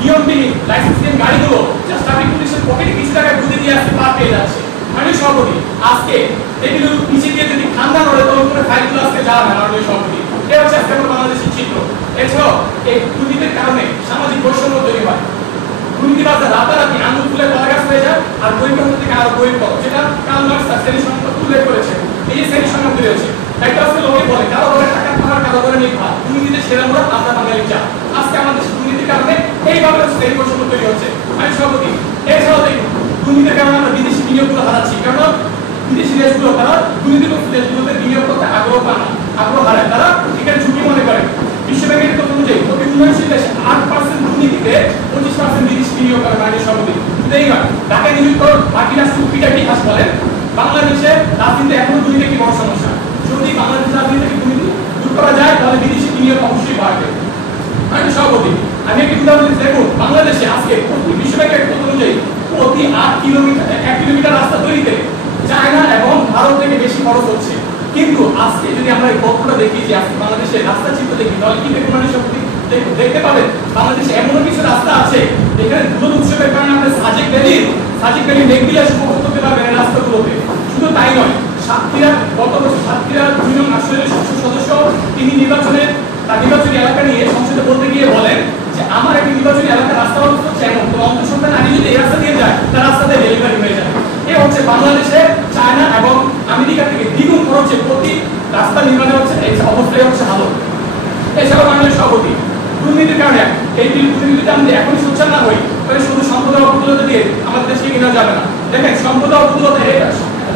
নিয়মবিহীন লাইসেন্সহীন গাড়িগুলো just traffic পুলিশের পকেটে কিছু টাকা গুঁজে দিয়ে আসতে পার পেয়ে যাচ্ছে। মাননীয় সভাপতি, আজকে এগুলো পিছিয়ে দিয়ে যদি খান্দা নড়ে তখন করে ফাইলগুলো আজকে যাওয়া হয়। মাননীয় সভাপতি, এ হচ্ছে আজকে আমার বাংলাদেশের চিত্র। এছাড়াও এই দুর্নীতির কারণে সামাজিক বৈষম্য তৈরি হয়। দুর্নীতিবাজরা রাতারাতি আঙুল ফুলে কলা গাছ হয়ে যায়, আর গরিব থেকে আরো গরিব পথ, যেটা কার্ল মার্কস তার শ্রেণী সংখ্যা উল্লেখ করেছে। এই যে শ্রেণী সংখ্যা তৈরি হচ্ছে, একটা আজকে লোকে বলে কারো বলে টাকা পাহাড়, কারো বলে নির্ভা, দুর্নীতিতে সেরা মোড়া আমরা বাঙালি চা। আজকে আমাদের দুর্নীতির কারণে এইভাবে শ্রেণী বৈষম্য তৈরি হচ্ছে। আমি সভাপতি, এছাড়াও দেখুন দুর্নীতির কারণে আমরা বিদেশি বিনিয়োগগুলো হারাচ্ছি। কারণ বিদেশি দেশগুলো তারা দুর্নীতিগ্রস্ত দেশগুলোতে বিনিয়োগ করতে আগ্রহ হারায়, তারা এখানে ঝুঁকি মনে করে। বিশ্বব্যাংকের তথ্য অনুযায়ী প্রতি উন্নয়নশীল দেশে 8% দুর্নীতিতে 25% বিদেশি বিনিয়োগ করে। মাননীয় সভাপতি, শুধু এই নয়, ঢাকায় নিযুক্ত বাকি রাষ্ট্র পিটার ইতিহাস বলেন বাংলাদেশে রাজনীতিতে এখনো দুর্নীতি একটি বড় সমস্যা। যদি বাংলাদেশের রাজনীতি থেকে দুর্নীতি দূর করা যায় তাহলে বিদেশি বিনিয়োগ অবশ্যই বাড়বে। মাননীয় সভাপতি, আমি একটি উদাহরণ দেখুন, বাংলাদেশে আজকে বিশ্বব্যাংকের তথ্য অনুযায়ী প্রতি 1 কিলোমিটার রাস্তা তৈরিতে চায়না এবং ভারত থেকে বেশি খরচ হচ্ছে। কিন্তু আজকে যদি আমরা এই তথ্যটা দেখি যে আজকে বাংলাদেশের রাস্তা চিত্র দেখি, তাহলে কি দেখুন মাননীয় সভাপতি, দেখতে পাবেন বাংলাদেশে এমন কিছু রাস্তা আছে যেখানে দুধ উৎসবের কারণে আপনি সাজেক ভ্যালি নেকবিলাস উপভোগ করতে পারবেন এই রাস্তাগুলোতে। শুধু তাই নয়, গত বছর সাতক্ষীরা 2 নং আসনের সংসদ সদস্য তিনি নির্বাচনী এলাকা নিয়ে সংসদে বলতে গিয়ে বলেন যে আমার একটি নির্বাচনী এলাকার রাস্তা অবস্থা হচ্ছে এমন, তো অন্তঃসত্ত্বা নারী যদি এই রাস্তা দিয়ে যায় তার রাস্তাতে ডেলিভারি হয়ে যায়। এ হচ্ছে বাংলাদেশে চায়না এবং আমেরিকা থেকে দ্বিগুণ খরচে প্রতি রাস্তা নির্মাণে হচ্ছে এই অবস্থায় হচ্ছে ভালো। এছাড়াও মাননীয় সভাপতি, দুর্নীতির কারণে এই দুর্নীতিতে আমরা এখনই সোচ্চার না হই তাহলে শুধু সম্পদ অপূর্ণতা দিয়ে আমাদের দেশকে কেনা যাবে না। দেখেন সম্পদ অপূর্ণতা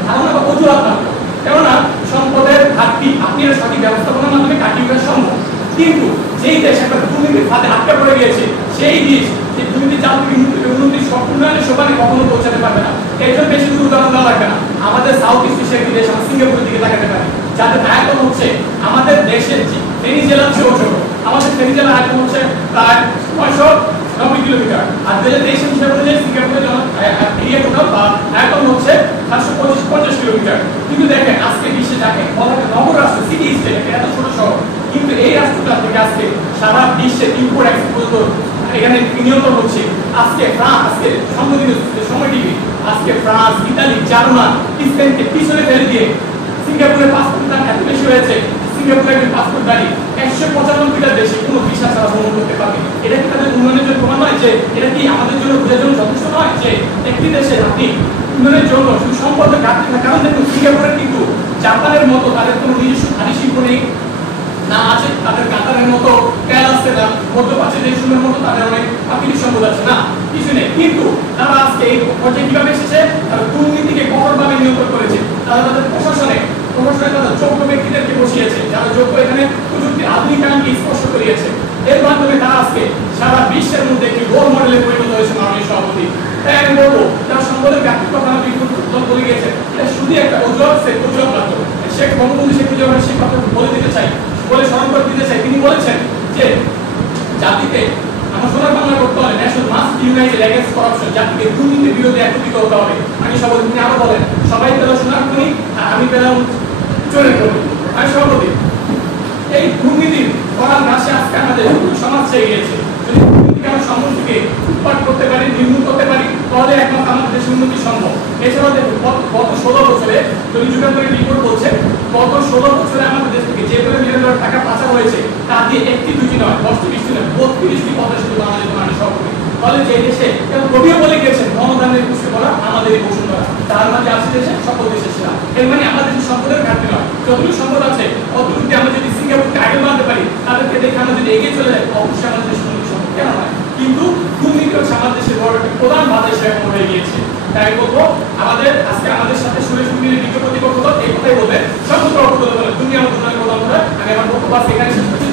ধারণা বা অজুহাত মাত্র, কেননা সম্পদের ঘাটতি আপনি সঠিক ব্যবস্থাপনার মাধ্যমে কাটিয়ে ওঠা সম্ভব। কিন্তু যেই দেশ একটা দুর্নীতির ফাঁদে আটকা পড়ে গিয়েছে সেই দেশ সেই দুর্নীতি জাল থেকে উন্নতির উন্নয়নের সোপানে কখনো পৌঁছাতে পারবে না। এর জন্য বেশি দূর উদাহরণ দেওয়া লাগবে না, আমাদের সাউথ ইস্ট এশিয়ার একটি দেশ আমরা সিঙ্গাপুরের দিকে তাকাতে পারি, যাদের আয়তন হচ্ছে আমাদের দেশের ফেনী জেলার চেয়েও ছোট। আমাদের ফেনী জেলার আয়তন হচ্ছে প্রায় 990 কিলোমিটার, আর 2023 হিসাবে অনুযায়ী সিঙ্গাপুরের এরিয়া টোটাল বা আয়তন হচ্ছে 750 কিলোমিটার। কিন্তু দেখেন আজকে বিশ্বে যাকে নগর রাষ্ট্র সিটি স্টেট এত ছোট শহর, কিন্তু এই রাষ্ট্রটা থেকে আজকে সারা বিশ্বে ইম্পোর্ট এক্সপোর্ট এখানে নিয়ন্ত্রণ হচ্ছে। আজকে আজকে সময় টিভি আজকে ফ্রান্স, ইতালি, জার্মান, স্পেনকে পিছনে ফেলে দিয়ে সিঙ্গাপুরের পাসপোর্ট দাম এত বেশি হয়েছে, সিঙ্গাপুরের পাসপোর্ট দাঁড়ি 195টা দেশে কোনো ভিসা ছাড়া ভ্রমণ করতে পারবে। এটা কি তাদের উন্নয়নের জন্য প্রমাণ নয়? যে এটা কি আমাদের জন্য বোঝার জন্য যথেষ্ট নয় যে একটি দেশে আপনি উন্নয়নের জন্য শুধু সম্পদের ঘাটতি থাকে? কারণ দেখুন সিঙ্গাপুরের কিন্তু জাপানের মতো তাদের কোনো নিজস্ব খালি শিল্প নেই, না আছে তাদের কাতারের মতো তেল আছে, না মধ্যপ্রাচ্যের দেশগুলোর মতো তাদের অনেক প্রাকৃতিক সম্পদ আছে, না কিছু নেই। কিন্তু তারা আজকে এই পর্যায়ে কিভাবে এসেছে? তারা দুর্নীতিকে কঠোরভাবে নিয়ন্ত্রণ করেছে। তারা তাদের প্রশাসনে তারা যোগ্য ব্যক্তিদেরকে বসিয়েছে, যারা যোগ্য এখানে প্রযুক্তির আধুনিকায়নকে স্পর্শ করিয়েছে। এর মাধ্যমে তারা আজকে সারা বিশ্বের মধ্যে একটি রোল মডেলে পরিণত হয়েছে। মাননীয় সভাপতি, তাই আমি বলবো যারা সম্পদের ব্যক্তিগত বলে গিয়েছে এটা শুধু একটা অজুহাত মাত্র। শেখ বঙ্গবন্ধু শেখ মুজিবুর রহমান সেই কথা বলে দিতে চাই, বলে স্মরণ করে দিতে চাই। তিনি বলেছেন যে জাতিকে আমার সোনার বাংলা করতে হলে national must United against corruption, জাতিকে দুর্নীতির বিরুদ্ধে একত্রিত হতে হবে। আমি সভাপতি তিনি আরো বলেন সবাই পেলাম সোনার খনি আর আমি পেলাম চোরের খনি। আমি সভাপতি, এই দুর্নীতির করার নাশে আজকে আমাদের সমাজ চেয়ে গিয়েছে। যদি দুর্নীতিকে আমরা সমাজ থেকে উৎপাদ করতে পারি, নির্মূল করতে পারি, তাহলে একমাত্র আমাদের দেশের উন্নতি সম্ভব। এছাড়াও দেখুন গত 16 বছরে যদি যুগান্তরের রিপোর্ট বলছে গত 16 বছরে আমাদের দেশ থেকে যে $1 মিলিয়ন টাকা পাচার হয়েছে তা দিয়ে একটি দুটি নয়, 10টি 20টি নয়, 32টি পথে শুধু বাংলাদেশ বানানো সভাপতি। তাহলে যে দেশে কবিও বলে গেছেন গণতান্ত্রিক পুষ্টি করা আমাদের এই বসুন্ধরা, তার মাঝে আছে দেশে সকল দেশের সেরা। এর মানে আমাদের দেশে সম্পদের ঘাটতি নয়, যতটুকু সম্পদ আছে অতটুকু আমরা যদি সিঙ্গাপুরকে আগে বাঁধতে পারি, তাদেরকে দেখে আমরা যদি এগিয়ে চলে যাই, অবশ্যই আমাদের দেশ উন্নতি সম্ভব। কেন নয়? কিন্তু দুর্নীতি হচ্ছে আমাদের দেশের বড় একটা প্রধান বাধা হিসেবে হয়ে গিয়েছে। তাই বলবো আমাদের আজকে আমাদের সাথে সুরেশ মুনির দ্বিতীয় প্রতিপক্ষ এই কথাই বলবে সর্বত্র অবগত দুনিয়া উন্নয়ন প্রদান করে। আমি আমার বক্তব্য এখানে শেষ করছি।